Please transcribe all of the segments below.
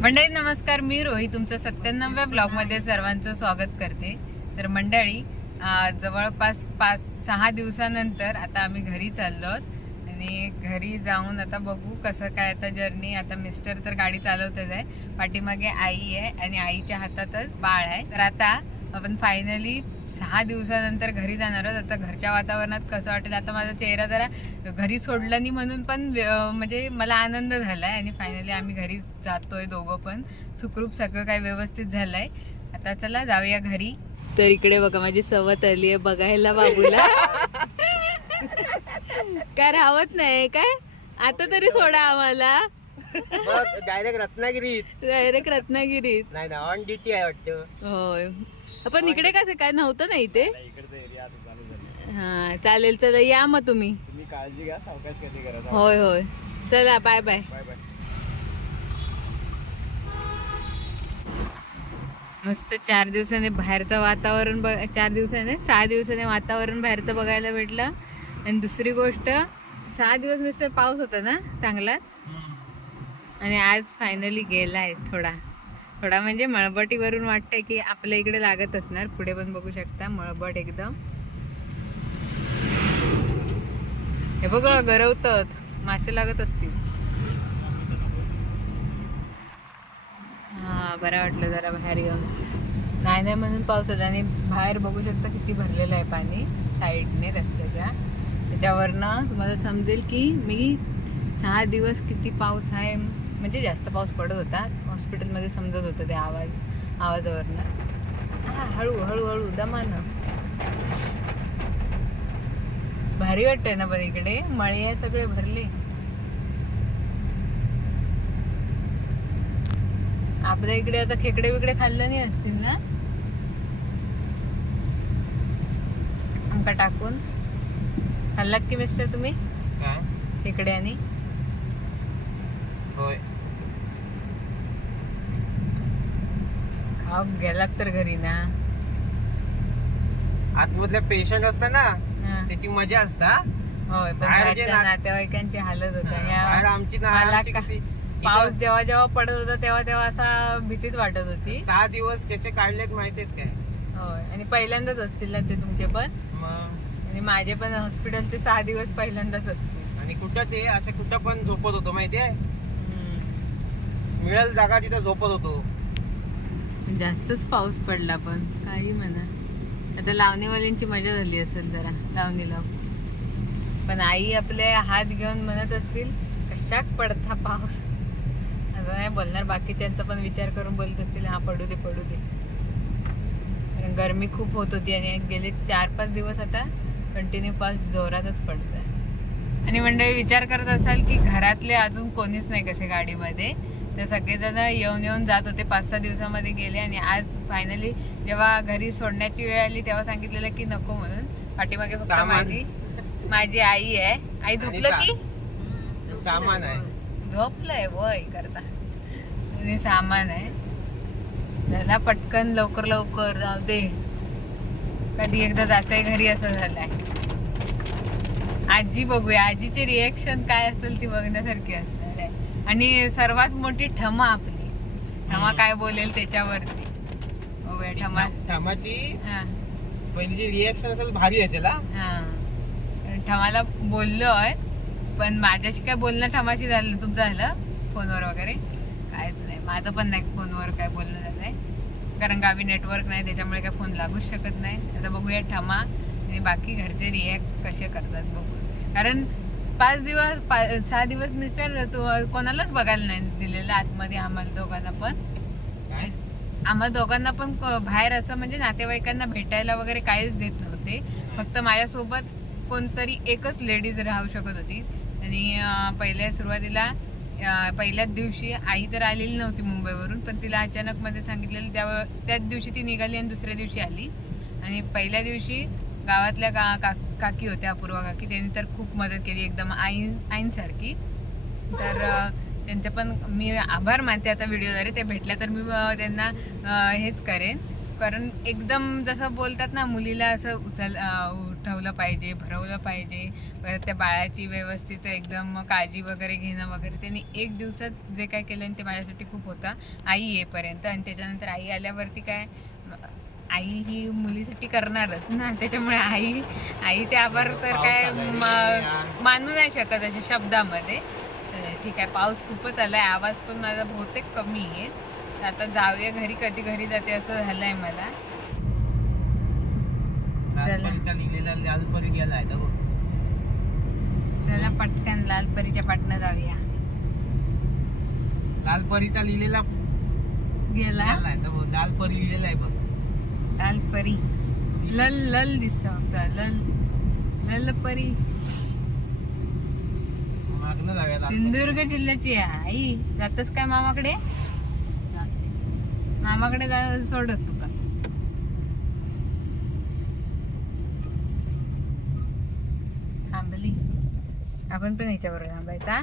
मंडळी नमस्कार, मी रोही तुमचं 97व्या ब्लॉगमध्ये सर्वांचं स्वागत करते. तर मंडळी जवळपास 5-6 दिवसानंतर आता आम्ही घरी चाललो आहोत आणि घरी जाऊन आता बघू कसं काय आता जर्नी. आता मिस्टर तर गाडी चालवतच आहे, पाठीमागे आई आहे आणि आईच्या हातातच बाळ आहे. तर आता आपण फायनली 6 दिवसानंतर घरी जाणार आहोत. आता घरच्या वातावरणात कसं वाटेल, आता माझा चेहरा जरा घरी सोडला नाही म्हणून पण म्हणजे मला आनंद झाला आहे आणि फायनली आम्ही घरी जातोय. दोघं पण सुखरूप, सगळं काय व्यवस्थित झालंय. आता चला जाऊया घरी. तर इकडे बघा माझी सवत आली आहे बघायला बाबूला. काय राहत नाही काय, आता तरी सोडा आम्हाला. डायरेक्ट रत्नागिरीत नाही ना, ऑन ड्युटी आहे वाटतं. होय, पण इकडे कसं काय नव्हतं ना इथे. हा चालेल, चला या मग तुम्ही काळजी घ्या, सावकाश कधी करा. होय होय, चला बाय बाय. नुसतं 4 दिवसाने बाहेरचं वातावरण 4 दिवसाने 6 दिवसाने वातावरण बाहेरचं बघायला भेटलं. आणि दुसरी गोष्ट, 6 दिवस मिस्टर पाऊस होता ना चांगलाच, आणि आज फायनली गेलाय. थोडा म्हणजे मळबटीवरून वाटतंय की आपल्या इकडे लागत असणार. पुढे पण बघू शकता मळबट एकदम. हे बघा गरवतात, मासे लागत असतील. हा बरं वाटलं जरा बाहेर येऊन. नाही म्हणून पाऊस होता आणि बाहेर बघू शकता किती भरलेलं आहे पाणी साईडने रस्त्याच्या. त्याच्यावरनं तुम्हाला समजेल की मी 6 दिवस किती पाऊस आहे. म्हणजे जास्त पाऊस पडत होता, हॉस्पिटलमध्ये समजत होतं ते आवाजावरनं. हळू दमानं भारी वाटतंय ना. पण इकडे मळे आहे, सगळे भरले. आपल्या इकडे आता खेकडे बिकडे खाल्लं नाही असतील ना आमका टाकून. खाल्लात की मिस्टर तुम्ही खेकडे? आणि होय, खाऊ गेलात तर घरी ना. आतमधल्या पेशंट असता ना, त्याची मजा असता. होय, पण बाहेरच्या नातेवाईकांची हालत होत्या. आमची पाऊस जेव्हा पडत होता तेव्हा असा भीतीच वाटत होती. 6 दिवस कसे काढलेत माहितीत काय? होय, आणि पहिल्यांदाच असतील ना ते तुमचे पण. आणि माझे पण हॉस्पिटलचे 6 दिवस पहिल्यांदाच असतील. आणि कुठं ते असे कुठं पण झोपत होतो माहितीये, मिळेल जागा तिथं झोपत होतो. जास्तच पाऊस पडला, पण काही म्हणा. आता लावणीवाल्यांची मजा झाली असेल जरा, लावणी लाव. पण आई आपले हात घेऊन म्हणत असतील कशाक पडता पाऊस. असं नाही बोलणार, बाकीच्यांचा पण विचार करून बोलत असतील हा पडू दे. कारण गरमी खूप होत होती आणि गेले 4-5 दिवस आता कंटिन्यू पाऊस जोरातच पडतोय. आणि मंडळी विचार करत असाल की घरातले अजून कोणीच नाही कसे गाडीमध्ये. तर सगळेजण येऊन जात होते, 5-6 दिवसामध्ये गेले. आणि आज फायनली जेव्हा घरी सोडण्याची वेळ आली तेव्हा सांगितलेलं की नको म्हणून. पाठीमागे फक्त माझी आई आहे. आई झोपलं की सामान आहे, झोपलंय वय करता. आणि सामान आहे त्याला पटकन लवकर जाऊ दे. कधी एकदा जाते घरी असं झालंय. आजी बघूया, आजीची रिएक्शन काय असेल ती बघण्यासारखी असणार आहे. आणि सर्वात मोठी ठमा आपली, ठमा काय बोलेल त्याच्यावरती. ठमाची पहिलीची रिएक्शन असेल भारी असेल. ठमाला बोललोय, पण माझ्याशी काय बोलणं ठमाशी झालं. तुमचं झालं फोनवर वगैरे? कायच नाही, माझं पण नाही फोनवर काय बोलणं झालंय. कारण गावी नेटवर्क नाही, त्याच्यामुळे काय फोन लागूच शकत नाही. आता बघूया ठमा आणि बाकी घरचे रिॲक्ट कसे करतात बघू. कारण 6 दिवस मिस्टर कोणालाच बघायला नाही दिलेलं आतमध्ये. आम्हाला दोघांना पण बाहेर असं म्हणजे नातेवाईकांना भेटायला वगैरे काहीच देत नव्हते. फक्त माझ्यासोबत कोणतरी एकच लेडीज राहू शकत होती. आणि सुरुवातीला पहिल्याच दिवशी आई तर आलेली नव्हती मुंबईवरून, पण तिला अचानक मध्ये सांगितलेलं त्याच दिवशी ती निघाली आणि दुसऱ्या दिवशी आली. आणि पहिल्या दिवशी गावातल्या काकी होत्या, अपूर्वा काकी, त्यांनी तर खूप मदत केली एकदम आईंसारखी. तर त्यांचे पण मी आभार मानते आता व्हिडिओद्वारे. ते भेटल्या तर मी त्यांना हेच करेन. कारण एकदम जसं बोलतात ना, मुलीला असं उठवलं पाहिजे, भरवलं पाहिजे, परत त्या बाळाची व्यवस्थित एकदम काळजी वगैरे घेणं वगैरे. त्यांनी एक दिवसात जे काय केलं ते माझ्यासाठी खूप होतं आई येईपर्यंत. आणि त्याच्यानंतर आई आल्यावरती काय, आई ही मुलीसाठी करणारच ना, त्याच्यामुळे आईचे आभार तर काय मानू नाही शकत अशा शब्दामध्ये. ठीक आहे, पाऊस खूपच आलाय, आवाज पण माझा बहुतेक कमी आहे. आता जाऊया घरी, कधी घरी जाते असं झालंय मला. चला पटकन लालपरीच्या पाटणं जाऊया. लालपरीचा लिहिलेला गेला, लालपरी लिहिलेला आहे बघ. लालपरी लल लल दिसत फक्त, लल ललपरी. मागणं जाऊया. सिंधुदुर्ग जिल्ह्याची आहे. आई जातस काय मामाकडे? मामाकडे सोडत तुका. थांबली, आपण पण ह्याच्याबरोबर थांबायचा.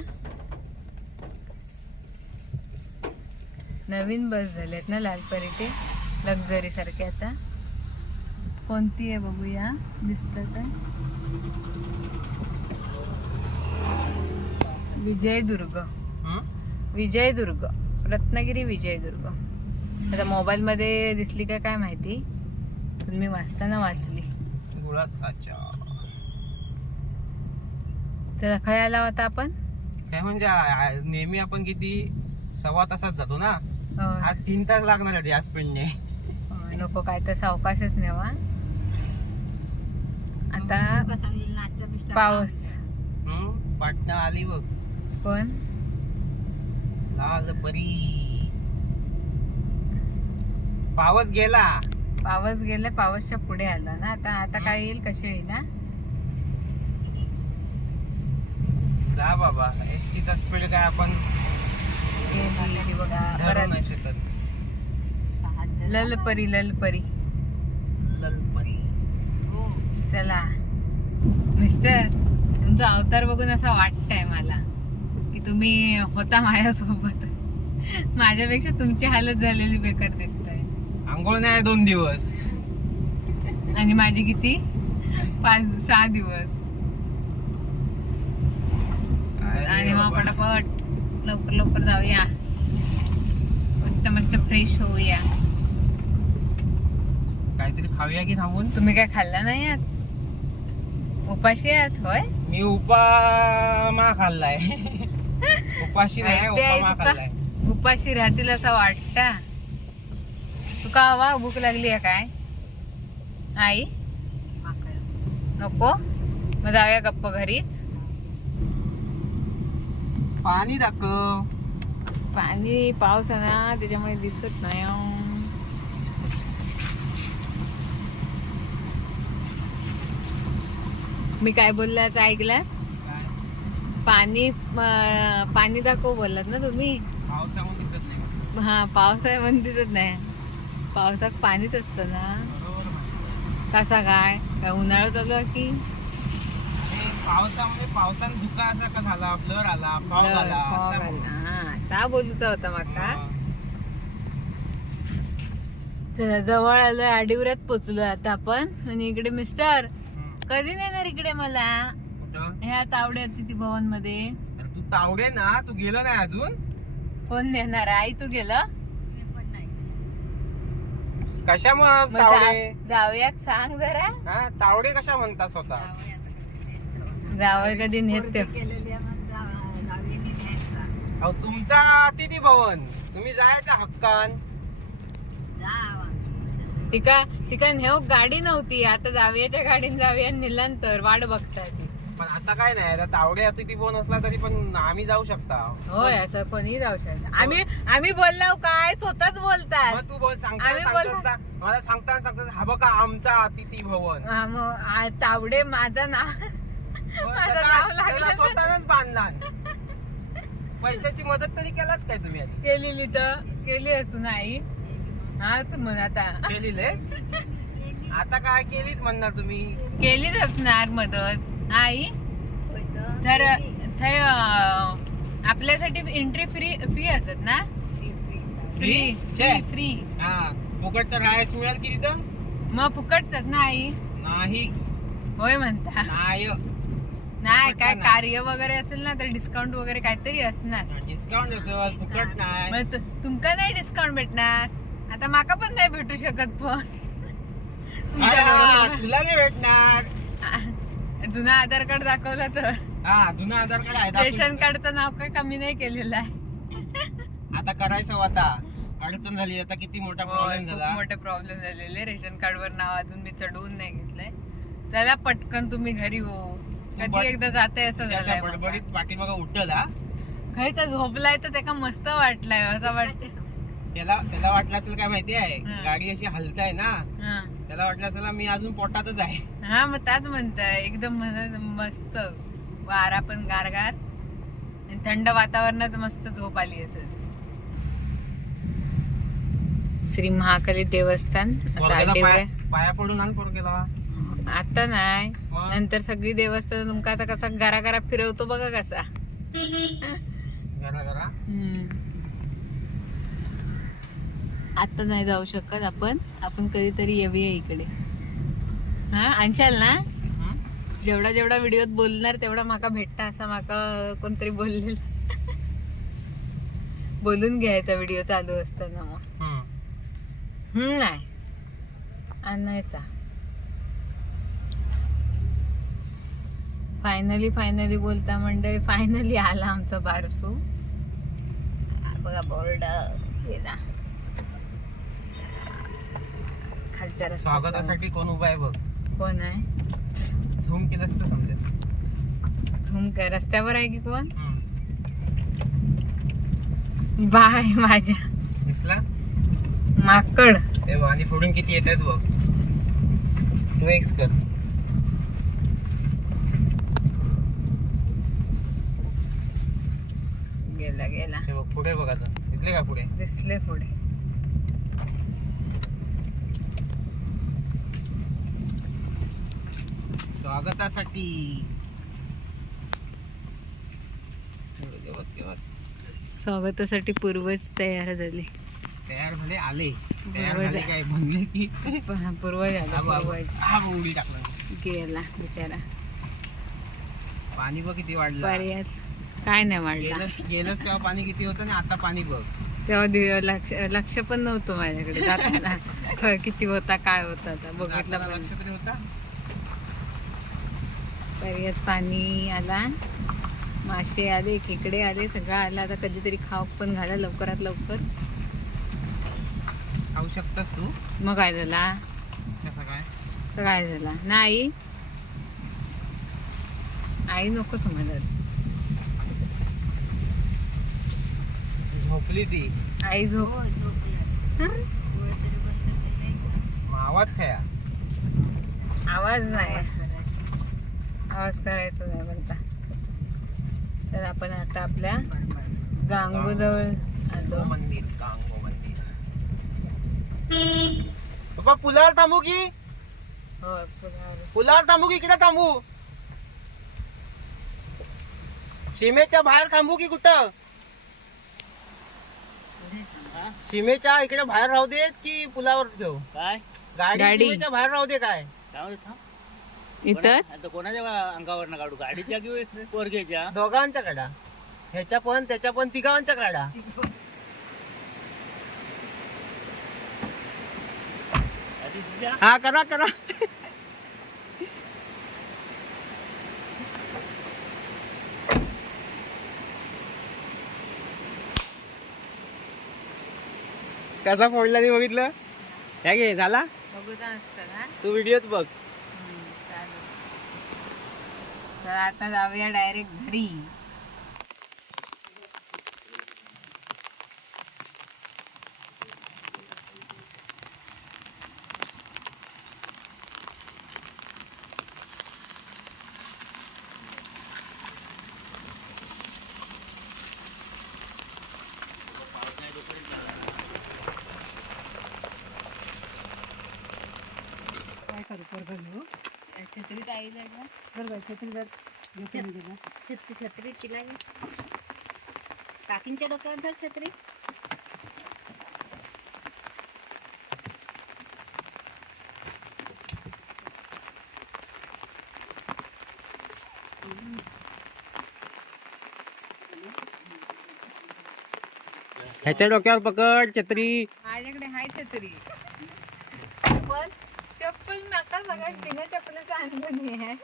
नवीन बस झालेत ना लालपरीचे, लक्झरी सारखे. आता कोणती आहे बघूया, दिसत का? विजयदुर्ग, विजयदुर्ग, रत्नागिरी विजयदुर्ग. आता मोबाईल मध्ये दिसली का काय माहिती, पण मी वाचताना वाचली. चला काय आला होता आपण? काय म्हणजे नेहमी आपण किती 1.25 तासात जातो ना, आज 3 तास लागणार आहे या स्पीडने. नको, काय तर सावकाशच नेवा. आता पाऊस पाटणा आली बघ. पण लालपरी पाऊस गेला, पाऊस गेला, पाऊसच्या पुढे आला ना. आता काय येईल, कशी येईल ना. जा बाबा, एसटीचा स्पीड काय आपण बघा ठरवू नाही शकत. ललपरी ललपरी ललपरी. चला मिस्टर, तुमचा अवतार बघून असं वाटतंय मला की तुम्ही होता माझ्यासोबत. माझ्यापेक्षा तुमची हालत झालेली बेकार दिसतंय. आंघोळ नाही 2 दिवस आणि माझी किती 5-6 दिवस. आणि मग पटापट लवकर लवकर जाऊया, मस्त मस्त फ्रेश होऊया. काहीतरी खाऊया की थांबून. तुम्ही काय खाल्ला नाही आहात? उपाशी आहात होय? मी उपमा खाल्लाय. उपाशी नाही, उपमा खाल्लाय. उपाशी राहतील असं वाटता तुका? हवा भूक लागली आहे काय आई? नको, मग जाऊया गप्प घरी. पाणी दाखव. पाणी, पाऊस आहे ना त्याच्यामुळे दिसत नाही. मी काय बोलला ऐकलं? पाणी पाणी दाखव बोललात ना तुम्ही. पावसामध्ये दिसत नाही. हा, पावसाळ्यामध्ये दिसत नाही. पावसात पाणीच असतं ना. कसा काय उन्हाळा चालू आहे की पावसामध्ये पावसाने धुका असा का झाला, ब्लर आला, फॉग आला. का बोलूचा होता माका. चला जवळ आलोय, आडिवऱ्यात पोचलो आता आपण. आणि इकडे मिस्टर कधी नेणार इकडे मला? ह्या तावडे अतिथी भवन मध्ये. तू तावडे ना, तू गेलो नाही अजून. कोण नेणार? आई तू गेलं? कशा मग तावडे जाऊया सांग जरा. हा, तावडे कशा म्हणता स्वतः? जावं कधी नेते. तुमचा अतिथी भवन, तुम्ही जायचं हक्कान. तिका नेऊ गाडी नव्हती, आता जाऊयाच्या गाडीने जाऊया. निलांतर वाट बघताय ती. पण असं काय नाही, आता तावडे अतिथी भवन असला तरी पण आम्ही जाऊ शकता. होय, असं कोणी जाऊ शकता. आम्ही बोललो काय, स्वतःच बोलतात. तू बोल, मला सांगता हा बघा आमचा अतिथी भवन. तावडे माझं नाव स्वतःच बांधला. पैशाची मदत तरी केलात काय तुम्ही? केलेली तर केली असून आई. हाच म्हण आता केली. आता काय केलीच म्हणणार तुम्ही? केलीच असणार मदत आई. तर आपल्यासाठी एंट्री फी असत ना. फ्री. हा, फुकटचा राहायस मिळेल की तिथं? मग फुकटच ना आई? नाही, होय म्हणता नाही नाही काय कार्य वगैरे असेल ना तर डिस्काउंट वगैरे काहीतरी असणार. डिस्काउंट असं फुकट नाही. मग तुमका नाही डिस्काउंट भेटणार. आता माका पण नाही भेटू शकत पण तुला नाही भेटणार. जुना आधार कार्ड दाखवला तर हा जुना आधार कार्ड आहे रेशन कार्डचं नाव काय कमी नाही केलेलं आहे. आता करायचं आता अडचण झाली. आता किती मोठा प्रॉब्लेम खूप झाला. मोठे प्रॉब्लेम झालेले. रेशन कार्ड वर नाव अजून मी चढवून नाही घेतलंय. चला पटकन तुम्ही घरी हो. कधी एकदा जाते असं झालंय. बडबडीत पाठीमागा उठला खायचा झोपलाय तर त्याला मस्त वाटलाय असं वाटत. त्याला वाटलं असेल काय माहिती आहे गाडी अशी हलताय ना हा त्याला वाटलं असेल मी अजून पोटातच आहे. हा मग त्याच म्हणताय एकदम मस्त वारा पण गारगार आणि थंड वातावरणात मस्त झोप आली असेल. श्री महाकाली देवस्थान पाया पडून आण पोरगेला. आता नाही नंतर सगळी देवस्थान तुमका आता कसा घरा फिरवतो बघा कसा. घरा आता नाही जाऊ शकत आपण कधीतरी येऊया इकडे. हा आणशाल ना. जेवढा व्हिडिओत बोलणार तेवढा माका भेटता असा माका कोणतरी बोललेलं. बोलून घ्यायचा व्हिडिओ चालू असताना. मग नाही आणायचा. फायनली बोलता मंडळी फायनली आला आमचा बारसू. बघा बोर्ड गेला खालच्या रस्त्यात. स्वागतासाठी कोण उभा आहे बघ. कोण आहे. झूम केलं असतं समजेल. झूम काय रस्त्यावर आहे की कोण. बाय माझ्या दिसला माकड. ते आणि पुढून किती येत आहेत बघ. तू एक्स कर. गेला हे बघ पुढे बघ अजून दिसले का पुढे. दिसले पुढे. स्वागतासाठी स्वागतासाठी पूर्वज तयार झाले आले. तयार झाले काय म्हणले की पूर्वज आले. हा उडी टाकला गेला बिचारा. पाणी बघ किती वाढलं. पर्याय काय नाही वाढलं. गेलंच तेव्हा पाणी किती होतं ना आता पाणी बघ. तेव्हा लक्ष पण नव्हतं माझ्याकडे जाताना किती होता काय होता आता बघितलं. लक्ष तरी होता. पर्यात पाणी आला. मासे आले खेकडे आले सगळं आलं. आता कधीतरी खाऊ पण घाला लवकरात लवकर. खाऊ शकतस तू. मग काय झाला. काय झाला नाही आई नको तुम्हाला. झोपली ती आई झोप. आवाज खाया. आवाज नाही आवाज करायचा नाही म्हणता. तर आपण आता आपल्या गांगोजवळ आलो. मंदिर गांगो मंदिर. पप्पा पुलावर थांबू की. हो पुलावर थांबू की इकडे थांबू. सीमेच्या बाहेर थांबू की कुठं. सीमेच्या इकडे बाहेर राहू देत की पुलावर ठेव. काय गाडी सीमेच्या बाहेर राहू दे. काय इथंच कोणाच्या अंगावर काढू. गाडीच्या किंवा पोरगेच्या दोघांच्या काढा. ह्याच्या पण त्याच्या पण तिघांच्या काढा. हा करा. कसा फोडला ते बघितलं. ह्या घे झाला. तू व्हिडिओत बघ. तर आता जाऊया डायरेक्ट घरी. छत्रीत आई छत्री तिला काकींच्या डोक्यावर धर छत्री. ह्याच्या डोक्यावर पकड छत्री. माझ्याकडे हाय छत्री चप्पल चप्पल नका सगळ्यात बिना चप्पलचा अनुभव नाही आहे.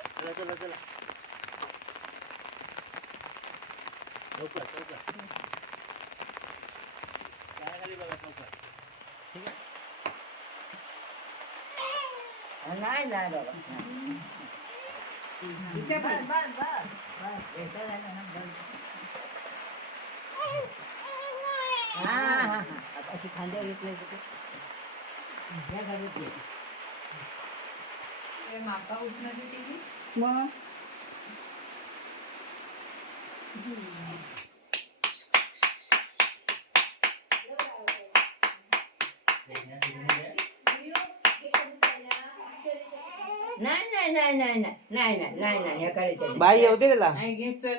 नाही नाही बाबा अशी खांद्या घेतलंय माका उठण्याची टीव्ही मग नाही नाही नाही नाही नाही नाही नाही नाही नाही हे करायचं नाही. बाई येऊ दे त्याला. नाही घे चल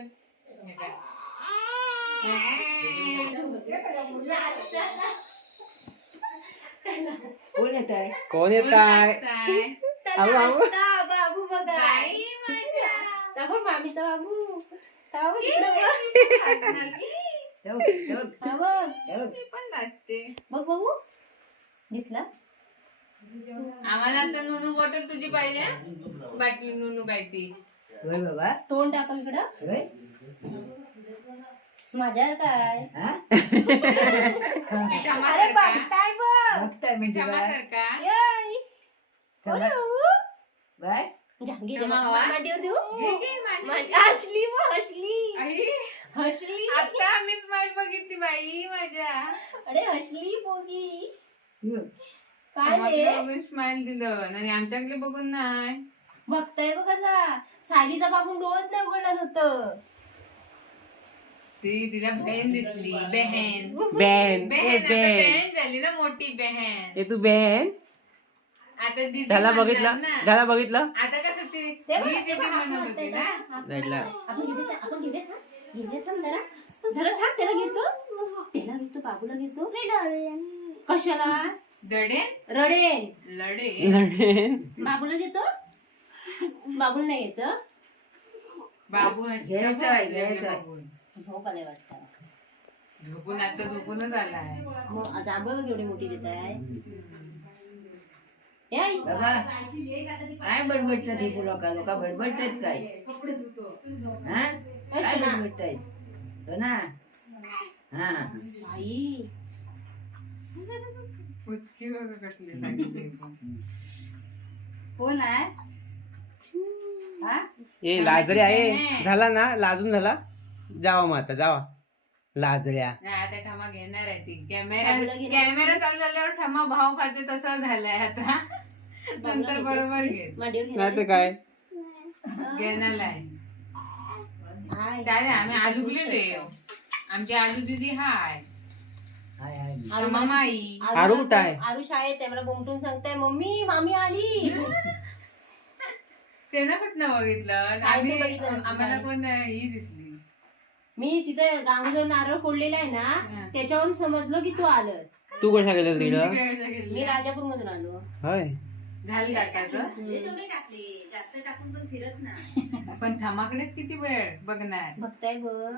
हे काय कोण येत आहे कोण येत आहे? आऊ, आऊ. बाबू बघा बाई माझ्या तब मामीचा बाबू तब मी पण लागते बघ बघू दिसला आम्हाला आता नुनू बॉटल तुझी पाहिजे बाटली नुनू काय ती होय बाबा तोंड टाकल इकडं होय माझ्यावर काय अरे बघताय बघताय म्हणजे क्षमासारखा बाय घे मांडीवर देऊ हसली हसली आई हसली आता आम्ही स्माइल बघितली बाई माझ्या अरे हसली पोगी काय स्माइल दिलं आणि आमच्याकडे बघून नाही बघताय बघ कसा सालीचा बाबून डोळत नाही उघडणार होत ती तिला बहीण दिसली बहीण बहन बहीण आता बहीण झाली ना मोठी बहीण ए तू बहन आता दीदी झाला म्हणतात बघितला ना. झाला बघितलं. आता कसं ती ही दीदी म्हणत होती ना रडला. आपण घेऊया थांब जरा जरा थांब त्याला घेतो बाबूला घेतो कशाला दडेन रडेन लडे रडेन. बाबूला घेतो बाबूला नाही घेतो बाबू बघून झोप आलाय वाटतं झोपून आता झोपूनच आलाय मग आता आंबा बघ एवढी मोठी देत आहे काय बडबडतात ही लोका लोका बडबडतात काय काय बडबडतायत सोना हा आई पुचकी बघा कसली लागली पण. कोण आहे ए लाजऱ्या आहे झाला ना लाजून झाला जावा मग आता जावा लाजऱ्या. नाही आता ठमा घेणार आहे ती कॅमेरा चालू झाल्यावर ठमा भाव खाते तसं झालंय आता नंतर बरोबर घे नाही ते काय घेणार आहे चालेल आम्ही आजूगले आमची आजू दिदी हाय मामाई आरू कुठं आहे? आरू शाळेत आहे मला बोमटून सांगताय मम्मी मामी आली ते ना कुठनं बघितलं आम्ही आम्हाला कोण ही दिसली मी तिथे गांगजवळ नारळ फोडलेला आहे ना त्याच्यावरून समजलो की तू आलं तू कशा गेलं तिकडं? मी राजापूर मधून आलो होय झालं टाकायचं जास्त टाकून पण फिरत ना पण ठमाकडेच किती वेळ बघणार बघताय बघ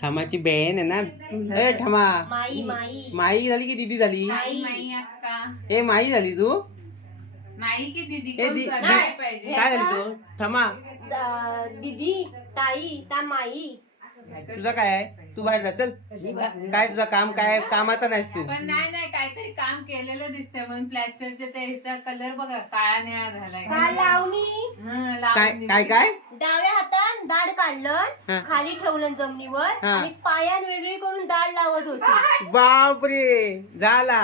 ठमाची बहीण आहे ना. ए ठमा माई माई माई झाली की दीदी झाली? माई माई अक्का ए माई झाली तू? माई की दीदी ए कोण दी- सांगायला पाहिजे काय झाली तू ठमा? दीदी ताई ता माई तुझं काय आहे? तू बाहेर जा चल. काय तुझं काम काय? कामाचा नाहीस तू. पण नाही काहीतरी काम केलेलं दिसतंय म्हणून प्लॅस्टरच्या त्याचा कलर बघा काळा निळा झालाय काय लावणी हं, काय लावून काय काय? डाव्या हातात दाढ काढलं हा. खाली ठेवलं जमिनीवर हा. आणि पायान वेगळी करून दाढ लावत होती बापरे झाला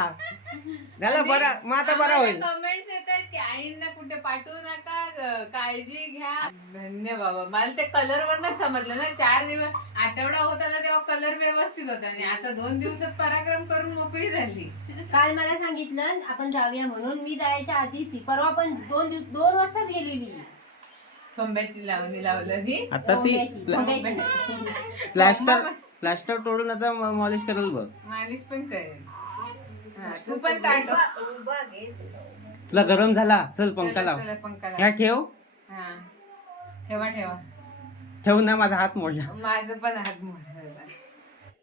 बरा मग आता बरा होईल. कमेंट्स येतात की आईंना कुठे पाठवू नका काळजी घ्या धन्य बाबा मला ते कलर वरच समजलं ना 4 दिवस आठवडा होता ना तेव्हा कलर व्यवस्थित होता आणि आता 2 दिवसात पराक्रम करून मोकळी झाली काल मला सांगितलं आपण जाऊया म्हणून मी जायच्या आधीच परवा पण 2 वाजताच गेलेली खंब्याची लावणी लावलं आता ती प्लास्टर तोडून आता मॉलिश करेल बघ. मालिश पण करेल तू पण ताट तुला गरम झाला चल पंखा लाव. पंखा ह्या ठेव. हा ठेवा ठेवून ना माझा हात मोडला. माझं पण हात मोठा झाला.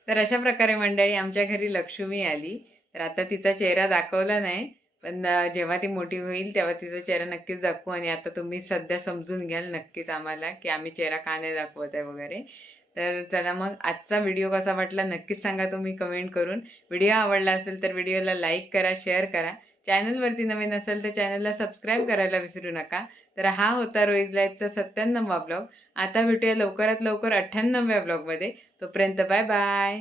तर अशा प्रकारे मंडळी आमच्या घरी लक्ष्मी आली. तर आता तिचा चेहरा दाखवला नाही, पण जेव्हा ती मोठी होईल तेव्हा तिचा चेहरा नक्कीच दाखवू. आणि आता तुम्ही सध्या समजून घ्याल नक्कीच आम्हाला की आम्ही चेहरा का नाही दाखवत आहे वगैरे. तर चला मग आजचा व्हिडिओ कसा वाटला नक्कीच सांगा तुम्ही कमेंट करून. व्हिडिओ आवडला असेल तर व्हिडिओला लाईक करा, शेअर करा. चॅनलवरती नवीन असेल तर चॅनलला सबस्क्राईब करायला विसरू नका. तर हा होता रोईज लाईफचा 97वा ब्लॉग. आता भेटूया लवकरात लवकर 98व्या ब्लॉगमध्ये. तोपर्यंत बाय बाय.